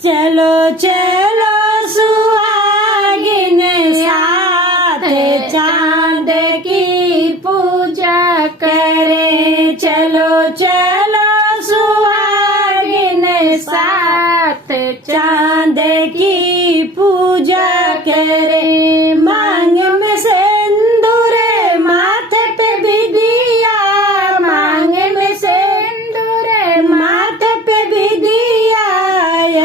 चलो चलो सुहागिन साथ चांद की पूजा करे। चलो चलो सुहागिन साथ चांद की पूजा करे। मांग में सिंदूर माथे पे भी दिया, मांग में सिंदूर माथे पे भी दिया।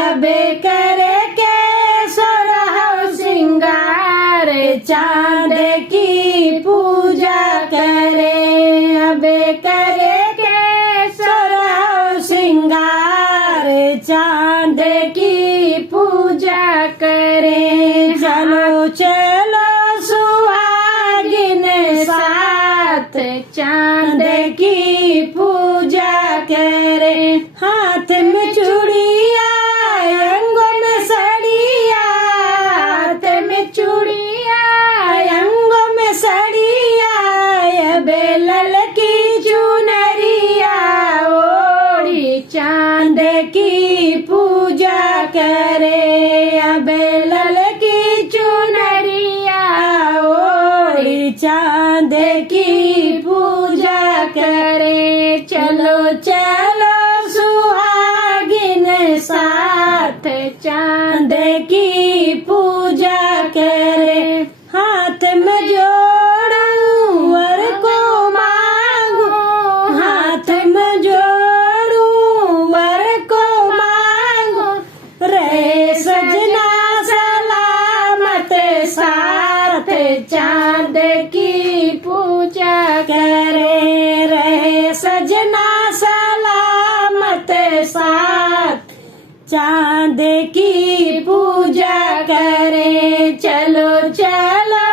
अब करे के सोरह सिंगार चांद की पूजा करे। अब करे के सोरह सिंगार चांद की पूजा करे। चलो चलो सुहागिन साथ चांद की पूजा करे। हाथ में चूड़िया अंगों में सड़िया, हाथ में चूड़िया अंगों में सड़िया। अब ललकी चुनरिया ओढ़ी चांद की पूजा करे। अब ललकी चुनरिया ओढ़ी चांद की पूजा करे। चलो चलो सुहागिन साथ चांद की पूजा करे। हाथ में जोड़ू वर को मांगू, हाथ में जोड़ू वर को मांगू। रहे सजना सलामत साथ चांद की पूजा करे। रहे सजना सलामत साथ चांद की पूजा करे। चलो चलो